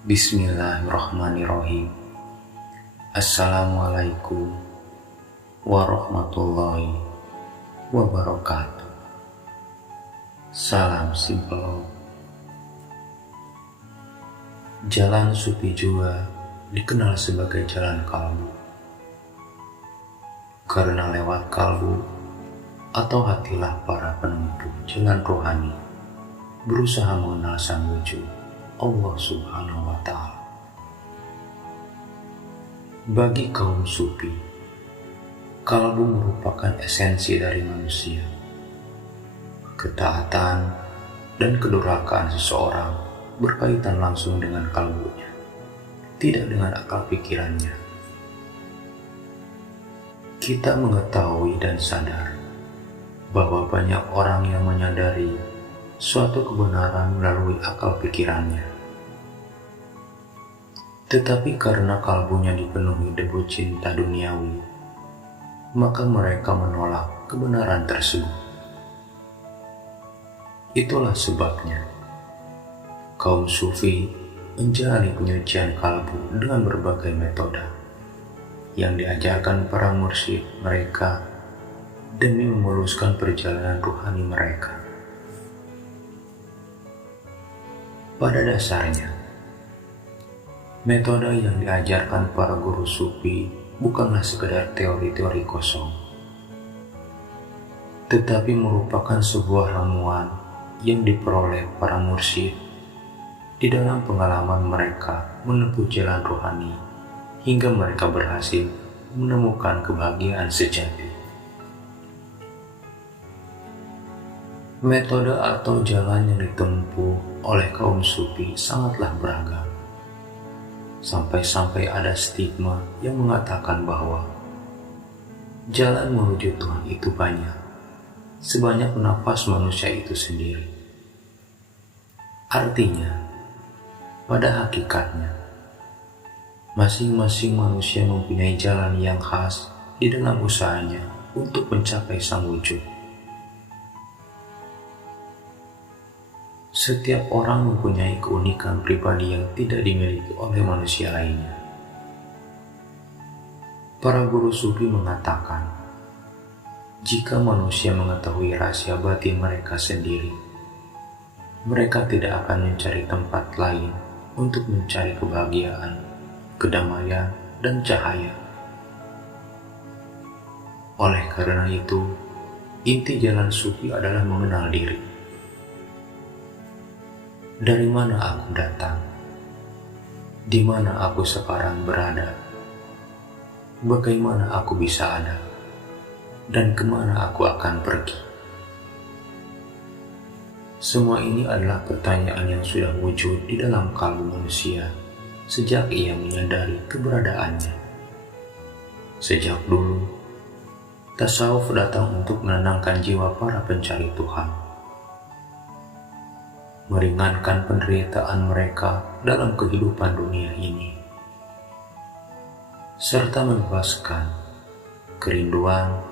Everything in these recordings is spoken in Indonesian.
Bismillahirrahmanirrahim. Assalamualaikum warahmatullahi wabarakatuh. Salam simpel. Jalan Sufi juga dikenal sebagai jalan kalbu, karena lewat kalbu atau hatilah para penempuh jalan rohani berusaha mengenal sang wujud Allah Subhanahu wa Ta'ala. Bagi kaum Sufi, kalbu merupakan esensi dari manusia. Ketaatan dan kedurhakaan seseorang berkaitan langsung dengan kalbunya, tidak dengan akal pikirannya. Kita mengetahui dan sadar bahwa banyak orang yang menyadari suatu kebenaran melalui akal pikirannya, tetapi karena kalbunya dipenuhi debu cinta duniawi, maka mereka menolak kebenaran tersebut. Itulah sebabnya kaum Sufi menjalani penyucian kalbu dengan berbagai metode yang diajarkan para mursyid mereka demi memuluskan perjalanan rohani mereka. Pada dasarnya, metode yang diajarkan para guru Sufi bukanlah sekedar teori-teori kosong, tetapi merupakan sebuah ramuan yang diperoleh para mursyid di dalam pengalaman mereka menempuh jalan rohani hingga mereka berhasil menemukan kebahagiaan sejati. Metode atau jalan yang ditempuh oleh kaum Sufi sangatlah beragam. Sampai-sampai ada stigma yang mengatakan bahwa jalan menuju Tuhan itu banyak, sebanyak nafas manusia itu sendiri. Artinya, pada hakikatnya, masing-masing manusia mempunyai jalan yang khas di dalam usahanya untuk mencapai sang wujud. Setiap orang mempunyai keunikan pribadi yang tidak dimiliki oleh manusia lainnya. Para guru Sufi mengatakan, jika manusia mengetahui rahasia batin mereka sendiri, mereka tidak akan mencari tempat lain untuk mencari kebahagiaan, kedamaian, dan cahaya. Oleh karena itu, inti jalan Sufi adalah mengenal diri. Dari mana aku datang? Di mana aku sekarang berada? Bagaimana aku bisa ada? Dan kemana aku akan pergi? Semua ini adalah pertanyaan yang sudah wujud di dalam kalbu manusia sejak ia menyadari keberadaannya. Sejak dulu, tasawuf datang untuk menenangkan jiwa para pencari Tuhan, meringankan penderitaan mereka dalam kehidupan dunia ini, serta membebaskan kerinduan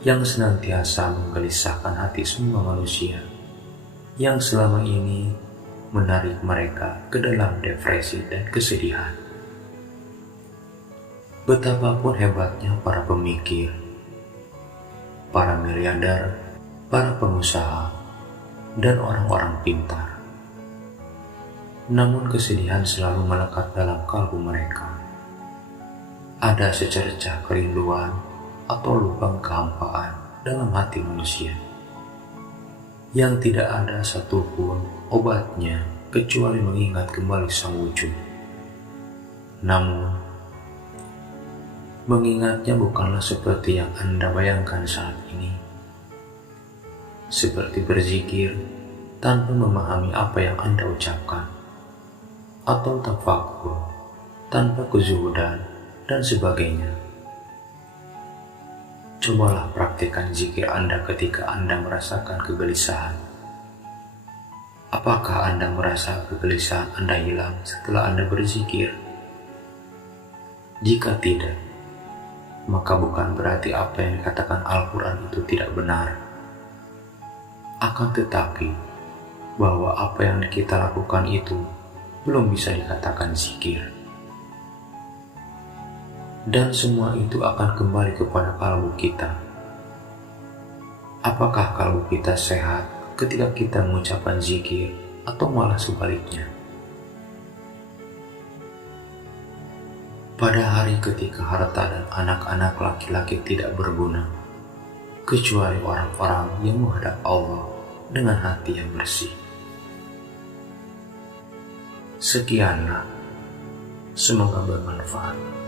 yang senantiasa menggelisahkan hati semua manusia yang selama ini menarik mereka ke dalam depresi dan kesedihan. Betapapun hebatnya para pemikir, para miliarder, para pengusaha, dan orang-orang pintar, namun kesedihan selalu melekat dalam kalbu mereka. Ada secercah kerinduan atau lubang kehampaan dalam hati manusia yang tidak ada satupun obatnya kecuali mengingat kembali sang wujud. Namun, mengingatnya bukanlah seperti yang Anda bayangkan saat ini, seperti berzikir tanpa memahami apa yang Anda ucapkan, atau tafakur tanpa kezuhudan dan sebagainya. Cobalah praktikkan zikir Anda ketika Anda merasakan kegelisahan. Apakah Anda merasa kegelisahan Anda hilang setelah Anda berzikir? Jika tidak, maka bukan berarti apa yang dikatakan Al-Quran itu tidak benar. Akan tetapi, bahwa apa yang kita lakukan itu belum bisa dikatakan zikir. Dan semua itu akan kembali kepada kalbu kita. Apakah kalbu kita sehat ketika kita mengucapkan zikir atau malah sebaliknya? Pada hari ketika harta dan anak-anak laki-laki tidak berguna, kecuali orang-orang yang menghadap Allah dengan hati yang bersih. Sekianlah, semoga bermanfaat.